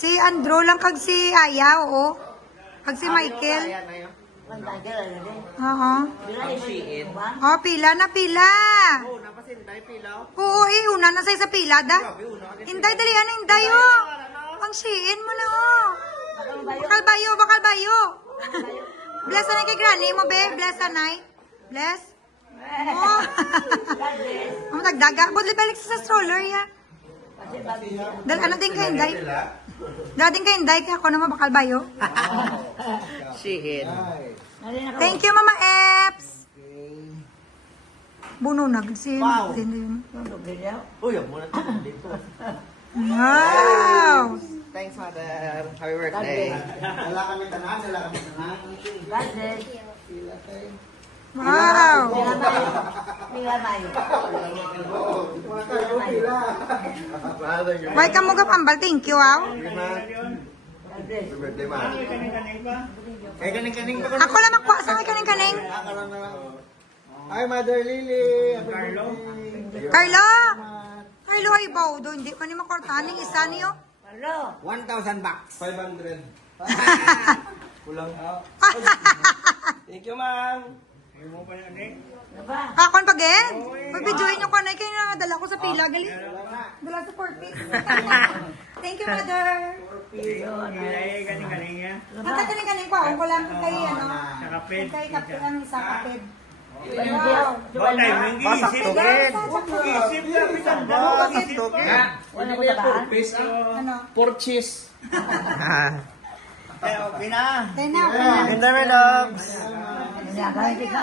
Si Andrew lang kag si Aya, oo. Kag si Michael. Oo. Oh, pila na pila. Oo, una na sa pila da. Inday, dali na, inday, oh. Ang siin mo na, oh. Bakal bayo. Bless na kay granny mo, be. Bless na. Bless. Oh. Ang nagdaga. Budli balik sa stroller, ya. Dal ano din kay inday? Dating kay inday, kaya ako naman bakal bayo. Shit. Thank you, Mama Eps. Buno na si Martin yun. Uy, ang muna dito. Wow! Thanks, Mother. Happy birthday. Wow! Why ka mo kapambal? Thank you, wow. Happy birthday, Ma. Eh, kaning-kaning pa ko. Ako lang makuha sa kay kaning-kaning. Hi, Mother Lily. Carlo! Carlo, ay baw doon. Hindi pa ni makortahan ng isa niyo. 1,000 bucks. 500. Kulang. Thank you, ma'am. Kakon pa gen? Pag-videoin nyo kanay kayo na dala ko sa pila. Gali. Dala sa 4 piece. Thank you, Mother. Ang kaning-kaning ko. Ako lang kay ano. Kay kapit. Ang isa kapit. Wow. Pasak tugid. Pasak tugid. Ano? Purchase. Okay na. Tayo na. Ganda, my loves. Wala, di ko.